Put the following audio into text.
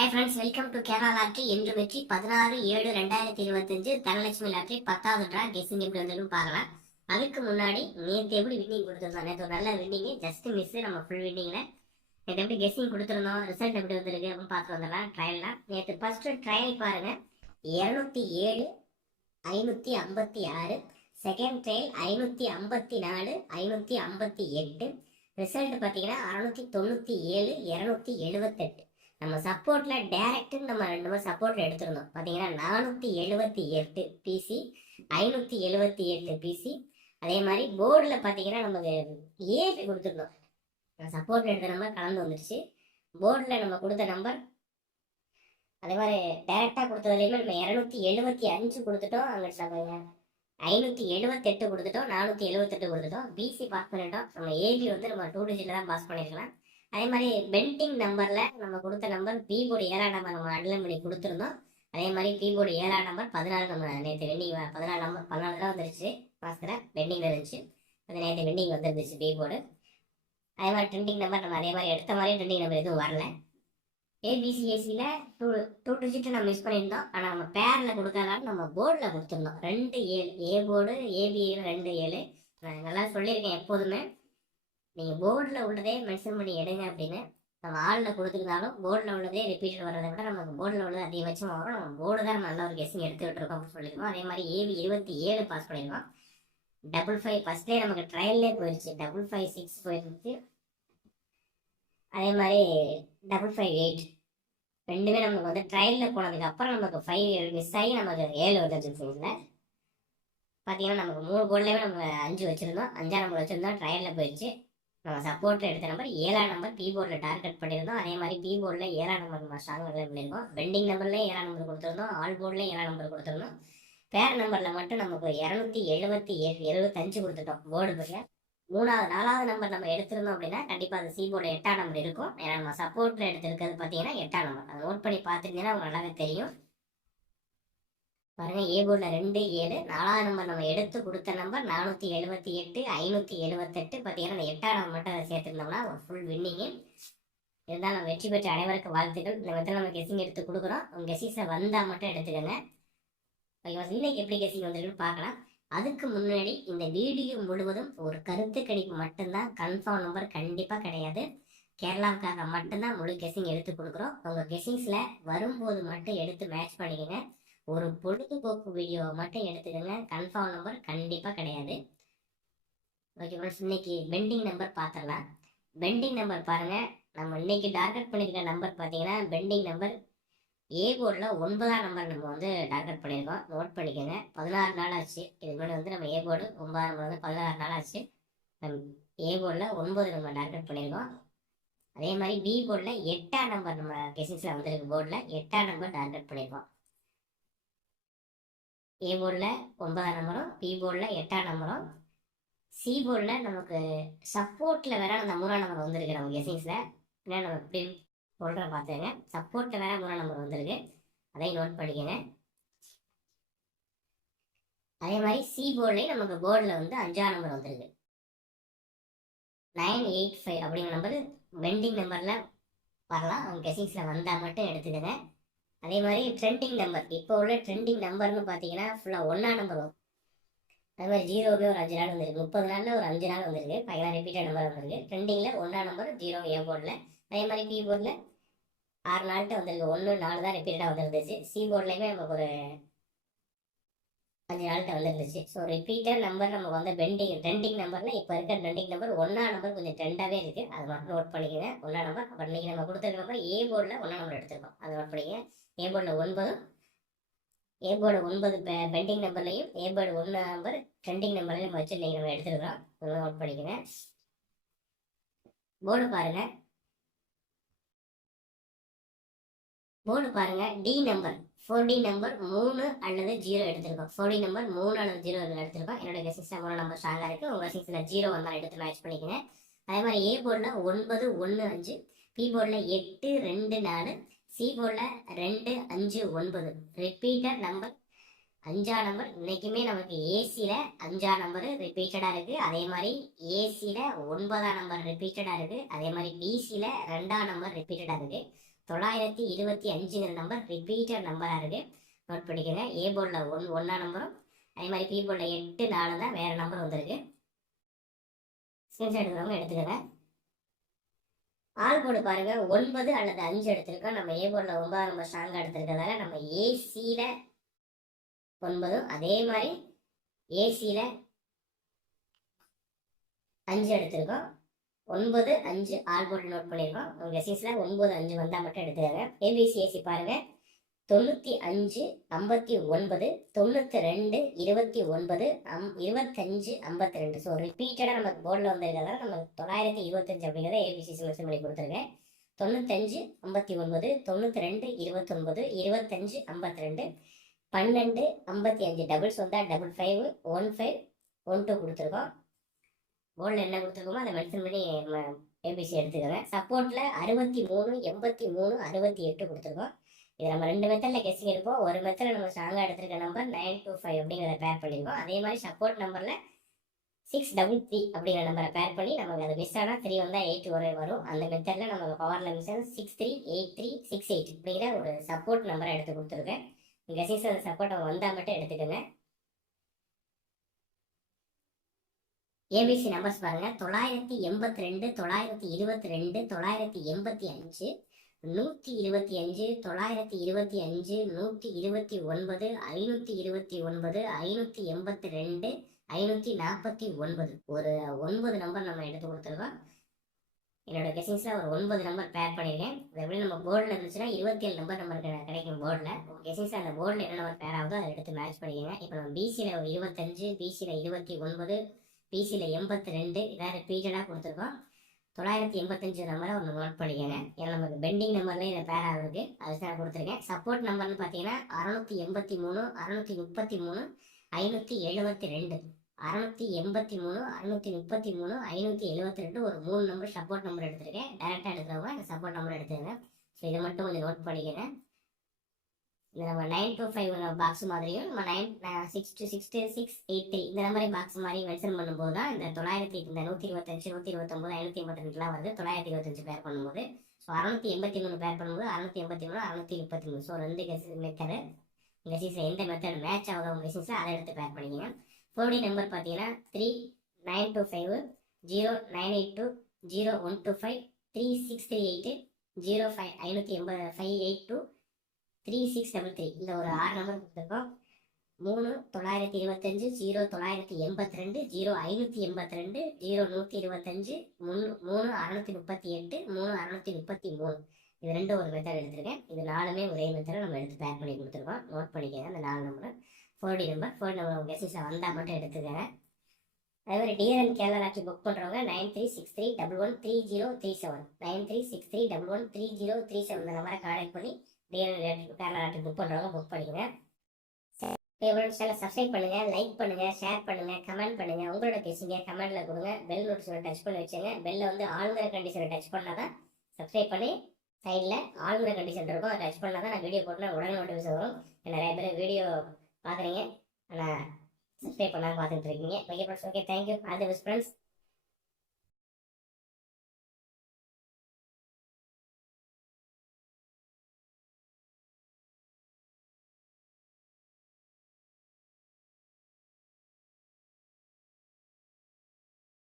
Hi friends, welcome to Kerala lottery. என்று வெற்றி 16/7/2025 Dhanalakshmi lottery 10வது ட்ரா. கெஸிங் எப்படி வந்திருக்குன்னு பார்க்கலாம். அதுக்கு முன்னாடி நேற்று எப்படி வின்னிங் கொடுத்துருந்தோம், நேற்று ஒரு நல்ல வின்னிங்கு, ஜஸ்ட் மிஸ் நம்ம ஃபுல் வின்னிங்கில். நேற்று எப்படி கெஸிங் கொடுத்துருந்தோம், ரிசல்ட் எப்படி வந்திருக்கு அப்படின்னு பார்த்து வந்துடலாம். ட்ரையல்லாம் நேற்று ஃபர்ஸ்ட் ட்ரையல் பாருங்க, 207 556. Second trial 554 558. ரிசல்ட் பார்த்தீங்கன்னா 697 278. நம்ம சப்போர்ட்ல டைரக்ட்னு நம்ம 2 சப்போர்ட்ல எடுத்திருந்தோம். பார்த்தீங்கன்னா 478 பிசி, 578 பிசி. அதே மாதிரி போர்டில் பார்த்தீங்கன்னா நமக்கு ஏபி கொடுத்துருந்தோம். சப்போர்ட்ல எடுத்த நம்பர் கலந்து வந்துருச்சு. போர்டில் நம்ம கொடுத்த நம்பர் அதே மாதிரி டைரக்டாக கொடுத்ததுலேயுமே நம்ம 275 கொடுத்துட்டோம். அங்கே நம்ம 578 கொடுத்துட்டோம், 478 கொடுத்துட்டோம். பிசி பாஸ் பண்ணிட்டோம். நம்ம ஏபி வந்து நம்ம 2 டிஜிட்டில் தான் பாஸ் பண்ணியிருக்கலாம். அதே மாதிரி பெண்டிங் நம்பரில் நம்ம கொடுத்த நம்பர் பீபோர்டு 7ஆம் நம்பர் நம்ம அட்லன் பண்ணி கொடுத்துருந்தோம். அதே மாதிரி பீபோர்டு 7ஆம் நம்பர் 14 நம்ம நேற்று வெண்டிங் 14 நம்பர் 14 தான் வந்துருச்சு. மாதத்தில் பெண்டிங்கில் இருந்துச்சு. அது நேற்று வெண்டிங் வந்துருந்துச்சு பீபோர்டு. அதே மாதிரி ட்ரெண்டிங் நம்பர் நம்ம அதே மாதிரி எடுத்த மாதிரி ட்ரெண்டிங் நம்பர் எதுவும் வரல. ஏபிசிஎஸ்சியில் 2 டிஜிட்டு நம்ம மிஸ் பண்ணியிருந்தோம். ஆனால் நம்ம பேரில் கொடுக்கறதால நம்ம போர்டில் கொடுத்துருந்தோம். 2 7 ஏ போர்டு ஏபி 2 7. நான் நல்லா சொல்லியிருக்கேன் எப்போதுமே, நீங்கள் போர்டில் உள்ளதே மென்ஷன் பண்ணி எடுங்க அப்படின்னு. நம்ம ஆளில் கொடுத்துருந்தாலும் போர்டில் உள்ளதே ரிப்பீட்டட் வர்றதை விட நமக்கு போர்டில் உள்ளது அதிகபட்சம் வரும். நம்ம போர்டு தான் நல்ல ஒரு கெஸ்ஸிங் எடுத்துக்கிட்டு இருக்கோம் அப்படின்னு சொல்லியிருக்கோம். அதே மாதிரி ஏவி 27 பாஸ் பண்ணியிருக்கோம். 55 ஃபஸ்ட்லேயே நமக்கு ட்ரையல்லே போயிடுச்சு. 556 போயிடுச்சு. அதே மாதிரி 558 ரெண்டுமே நமக்கு வந்து ட்ரையலில் போனதுக்கு அப்புறம் நமக்கு 5 மிஸ் ஆகி நமக்கு 7 வந்துருச்சு. பார்த்தீங்கன்னா நமக்கு 3 போர்ட்லேயுமே நம்ம 5 வச்சுருந்தோம். 5ஆம் நம்பர் வச்சுருந்தோம். ட்ரையலில் போயிடுச்சு. நம்ம சப்போர்ட்டில் எடுத்த நம்பர் 7ஆம் நம்பர் கீபோர்டில் டார்கெட் பண்ணியிருந்தோம். அதே மாதிரி கீபோர்டில் 7ஆம் நம்பர் நம்ம ஸ்ட்ராங்காக பண்ணியிருக்கோம். பெண்டிங் நம்பர்லேயே 7ஆம் நம்பர் கொடுத்துருந்தோம். ஆல் போர்ட்லேயும் 7ஆம் நம்பர் கொடுத்துருந்தோம். பேர் நம்பரில் மட்டும் நமக்கு 277 கொடுத்துட்டோம். போர்டு பற்றிய 4வது நம்பர் நம்ம எடுத்திருந்தோம் அப்படின்னா கண்டிப்பாக அது சி போர்டு 8ஆம் நம்பர் இருக்கும். ஏன்னா நம்ம சப்போர்ட்டில் எடுத்திருக்கிறது பார்த்தீங்கன்னா 8ஆம் நம்பர். அதை நோட் பண்ணி பார்த்துருந்தீங்கன்னா உங்களுக்கு நல்லாவே தெரியும். பாருங்க, ஏ போர்டில் 2 7. 4வது நம்பர் நம்ம எடுத்து கொடுத்த நம்பர் 478 578. பார்த்தீங்கன்னா அந்த 8ஆம் நம்பர் மட்டும் அதை சேர்த்துருந்தோம்னா ஒரு ஃபுல் வின்னிங்கு. இருந்தாலும் நம்ம வெற்றி பெற்ற அனைவருக்கு வாழ்த்துக்கள். இந்த விதத்தில் நம்ம கெஸிங் எடுத்து கொடுக்குறோம். உங்கள் கெஸிங்ஸை வந்தால் மட்டும் எடுத்துக்கோங்க. இன்னைக்கு எப்படி கெஸிங் வந்துருக்குன்னு பார்க்கலாம். அதுக்கு முன்னாடி இந்த வீடியோ முழுவதும் ஒரு கருத்து கணிப்பு மட்டும்தான், கன்ஃபார்ம் நம்பர் கண்டிப்பாக கிடையாது. கேரளாவுக்காக மட்டும்தான் முழு கெஸிங் எடுத்து கொடுக்குறோம். உங்கள் கெஸிங்ஸில் வரும்போது மட்டும் எடுத்து மேட்ச் பண்ணிக்கோங்க. ஒரு பொழுதுபோக்கு வீடியோவை மட்டும் எடுத்துக்கோங்க. கன்ஃபார்ம் நம்பர் கண்டிப்பாக கிடையாது. ஓகே ஃப்ரெண்ட்ஸ், இன்னைக்கு பெண்டிங் நம்பர் பார்த்துடலாம். பெண்டிங் நம்பர் பாருங்கள், நம்ம இன்னைக்கு டார்கெட் பண்ணியிருக்க நம்பர் பார்த்தீங்கன்னா பெண்டிங் நம்பர் ஏ போர்டில் 9ஆம் நம்பர் நம்ம வந்து டார்கெட் பண்ணியிருக்கோம். நோட் பண்ணிக்கோங்க. 16 நாள் ஆச்சு. இது முன்னாடி வந்து நம்ம ஏ போர்டு 9ஆம் நம்பர் வந்து 16 நாள் ஆச்சு. ஏ போர்டில் 9 நம்ம டார்கெட் பண்ணியிருக்கோம். அதே மாதிரி பி போர்டில் 8ஆம் நம்பர் நம்ம கெஸிங்ஸில் வந்துருக்கு. போர்டில் 8ஆம் நம்பர் டார்கெட் பண்ணியிருக்கோம். ஏ போர்டில் 9ஆம் நம்பரும் பி போர்டில் 8ஆம் நம்பரும். சி போர்டில் நமக்கு சப்போர்ட்டில் வேற அந்த 3ஆம் நம்பர் வந்திருக்கு நம்ம கெஸிங்ஸில். ஏன்னா நம்ம எப்படி சொல்கிறேன் பார்த்துங்க. சப்போர்ட்டில் வேற 3ஆம் நம்பர் வந்திருக்கு, அதையும் நோட் பண்ணிக்கோங்க. அதே மாதிரி சி போர்ட்லேயும் நமக்கு போர்டில் வந்து 5ஆம் நம்பர் வந்திருக்கு. 985 அப்படிங்கிற நம்பர் பெண்டிங் நம்பரில் வரலாம். அவங்க கெஸிங்ஸில் வந்தால் மட்டும் எடுத்துக்கோங்க. அதே மாதிரி ட்ரெண்டிங் நம்பர், இப்போ உள்ள ட்ரெண்டிங் நம்பர்னு பார்த்தீங்கன்னா ஃபுல்லாக 1ஆம் நம்பர் வரும். அது மாதிரி 0வே ஒரு 5 நாள் வந்துருக்கு. 30 நாளில் ஒரு 5 நாள் வந்துருக்கு. 5 ரிப்பீட்டட் நம்பர் வந்துருக்கு. ட்ரெண்டிங்கில் 1ஆம் நம்பர் 0 ஏ போர்டில். அதே மாதிரி பி போர்டில் 6 நாள்கிட்ட வந்துருக்கு. 1 4 தான் ரிப்பீட்டடாக வந்துருந்துச்சு. சி போர்ட்லேயுமே நமக்கு ஒரு 5 நாள்கிட்ட வந்துருந்துச்சு. ஸோ ரிப்பீட்டட் நம்பர் நமக்கு வந்து ட்ரெண்டிங் நம்பரில் இப்போ இருக்க ட்ரெண்டிங் நம்பர் 1ஆம் நம்பர் கொஞ்சம் ட்ரெண்டாகவே இருக்குது. அது மட்டும் நோட் பண்ணிக்கோங்க. 1ஆம் நம்பர். அப்புறம் இன்றைக்கி நம்ம கொடுத்துருக்க நம்பர் ஏ போர்டில் 1ஆம் நம்பர் எடுத்துருக்கோம். அதை நோட் பண்ணிக்கோங்க. ஏ போர்டில் 9, ஏ போர்டு 9 பெண்டிங் நம்பர்லையும் ஏ போர்டு 1 நம்பர் ட்ரெண்டிங் நம்பர்லையும் நம்ம வச்சு நீங்கள் நம்ம எடுத்துருக்கோம். அதெல்லாம் நோட் பண்ணிக்கோங்க. போர்டு பாருங்க, டி நம்பர் 4D நம்பர் 3 அல்லது 0 எடுத்திருக்கோம். 4D நம்பர் 3 அல்லது 0 எடுத்திருக்கோம். என்னோட கெஸிங்ஸில் 3 நம்பர் ஸ்ட்ராங்காக இருக்குது. உங்கள் கெஸிங்ஸில் 0 வந்தாலும் எடுத்து மேட்ச் பண்ணிக்கோங்க. அதே மாதிரி ஏ போர்டில் 9 1 5, பி போர்டில் 8 2 4, சி போர்டில் 2 5 9. ரிப்பீட்டட் நம்பர் 5ஆம் நம்பர். இன்றைக்குமே நமக்கு ஏசியில் 5ஆம் நம்பர் ரிப்பீட்டடாக இருக்குது. அதே மாதிரி ஏசியில் 9ஆம் நம்பர் ரிப்பீட்டடாக இருக்குது. அதே மாதிரி பிசியில் 2ஆம் நம்பர் ரிப்பீட்டடாக இருக்குது. 925ங்கிற நம்பர் ரிப்பீட்டட் நம்பராக இருக்குது, நோட் பண்ணிக்கோங்க. ஏ போர்டில் ஒன்றா நம்பரும் அதே மாதிரி பி போர்டில் 8 4 தான் வேறு நம்பர் வந்திருக்கு. ஸ்கிரீன்ஷாட் எடுக்கிறவங்க எடுத்துக்கோங்க. ஆல் போர்டு பாருங்கள் 9 அல்லது 5 எடுத்திருக்கோம். நம்ம ஏ போர்டில் 9 நம்பர் ஸ்ட்ராங்காக எடுத்திருக்கிறதால நம்ம ஏசியில் 9, அதே மாதிரி ஏசியில் 5 எடுத்திருக்கோம். 9 5 ஆல் போர்டு நோட் பண்ணியிருக்கோம். உங்கள் கெஸிங்ஸில் 9 5 வந்தால் மட்டும் எடுத்துக்கோங்க. ஏபிசிஏசி பாருங்கள் 95 59 92 29 25 52. ஸோ ரிப்பீட்டடாக நமக்கு போர்டில் வந்திருக்கிறதால நம்ம 925 அப்படிங்கிறத ஏபிசிசி மென்ஷன் பண்ணி கொடுத்துருக்கேன். 95 59 92 29 25 52 12 55 டபுள்ஸ் வந்தால் 55 15 12 கொடுத்துருக்கோம். போர்டில் என்ன கொடுத்துருக்கோமோ அதை மென்ஷன் பண்ணி ஏபிசி எடுத்துக்கோங்க. சப்போர்ட்டில் 63 83 68 கொடுத்துருக்கோம். இது நம்ம 2 மெத்தடில் கெஸ்டிங் எடுப்போம். ஒரு மெத்தடில் நம்ம ஸ்ட்ராங்காக எடுத்திருக்க நம்பர் 925 அப்படிங்கிறத பேர் பண்ணியிருக்கோம். அதே மாதிரி சப்போர்ட் நம்பரில் 633 அப்படிங்கிற நம்பரை பேர் பண்ணி நமக்கு அது மிஸ் ஆனால் 3 வந்தால் 8 வரும். அந்த மெத்தடில் நம்ம பவரில் மிஸ் ஆனால் 638368 அப்படிங்கிற ஒரு சப்போர்ட் நம்பரை எடுத்து கொடுத்துருக்கேன். கெஸ்டிங்ஸ் அந்த சப்போர்ட் வந்தால் மட்டும் எடுத்துக்கோங்க. ஏபிசி நம்பர்ஸ் பாருங்கள் 982 922 985 125 925 129 529 582 549 ஒரு 9 நம்பர் நம்ம எடுத்து கொடுத்துருக்கோம். என்னோட கெஸிங்ஸில் ஒரு 9 நம்பர் பேர் பண்ணியிருக்கேன். எப்படி நம்ம போர்டில் இருந்துச்சுன்னா 27 நம்பர் நம்மளுக்கு கிடைக்கும் போர்டில். கெஸிங்ஸில் அந்த போர்டில் என்ன நம்பர் பேர் ஆகுதோ அதை எடுத்து மேட்ச் பண்ணிக்கோங்க. இப்போ நம்ம பிசியில் ஒரு 25, பிசியில் 29, பிசியில் 82 இதாக ரிப்பீட்டடாக கொடுத்துருக்கோம். 985 நம்பரை ஒன்று நோட் பண்ணிக்கோங்க. ஏன்னா நமக்கு பெண்டிங் நம்பர்லேயே இதை பேர் ஆகுது, அது தான் கொடுத்துருக்கேன். சப்போர்ட் நம்பர்னு பார்த்தீங்கன்னா 683 633 572 683 633 572 ஒரு 3 நம்பர் சப்போர்ட் நம்பர் எடுத்திருக்கேன். டேரெக்டாக எடுக்கிறவங்க இந்த சப்போர்ட் நம்பர் எடுத்துருங்க. ஸோ இதை மட்டும் கொஞ்சம் நோட் பண்ணிக்கோங்க. இந்த நம்ம 925 பாக்ஸ் மாதிரியும் நம்ம 9626683 இந்த நம்பரை பாக்ஸ் மாதிரி மென்ஷன் பண்ணும்போது தான் இந்த 125 129 582 வருது. 925 பேர் பண்ணும்போது ஸோ 683 பேர் பண்ணும்போது 683 633. ஸோ 2 மெத்தடு கெஸிங்ஸில் எந்த மெத்தட் மேட்ச் ஆகுதோ உங்கள் கெஸிங்ஸில் அதை எடுத்து பேர் பண்ணிக்கோங்க. 4D நம்பர் பார்த்தீங்கன்னா 3925 0982 0125 3638 0582 3633 இந்த ஒரு 6 நம்பர் கொடுத்துருக்கோம். 3 925 0982 0582 0125 3 638 3 633 இது 2 ஒரு மெத்தட் எடுத்திருக்கேன். இது 4மே ஒரே மெத்தடை நம்ம எடுத்து பேக் பண்ணி கொடுத்துருக்கோம். நோட் பண்ணிக்கோங்க அந்த 4 நம்பர். 4D நம்பர் கெஸிங்ஸில் வந்தால் மட்டும் எடுத்துக்கோங்க. அதே மாதிரி டிஆர்என் கேரளா லாட்ரி புக் பண்ணுறவங்க 9363113037 9363113037 இந்த நம்பரை கான்டாக்ட் பண்ணி டிஆர்என் கேரளா லாட்ரி புக் பண்ணுறவங்க புக் பண்ணிக்கோங்க. எவ்வளோ சேனல் சப்ஸ்கிரைப் பண்ணுங்கள், லைக் பண்ணுங்கள், ஷேர் பண்ணுங்கள், கமெண்ட் பண்ணுங்கள். உங்களோட பேசுங்க கமெண்ட்டில் கொடுங்க. பெல் நோட்டிஃபிகேஷனை டச் பண்ணி வச்சுங்க. பெல்லில் வந்து ஆளுங்கிற கண்டிஷனை டச் பண்ணால் தான் சப்ஸ்கிரைப் பண்ணி சைடில் ஆளுங்கிற கண்டிஷன் இருக்கும். அதை டச் பண்ணால் தான் நான் வீடியோ போட்டேன்னா உடனே நோட்டிஃபிகேஷன் வரும். நிறைய பேர் வீடியோ பார்க்குறீங்க ஆனால் சப்ஸ்கிரைப் பண்ணாமல் பார்த்துட்டு இருக்கீங்க. Okay friends, okay thank you. All the best friends.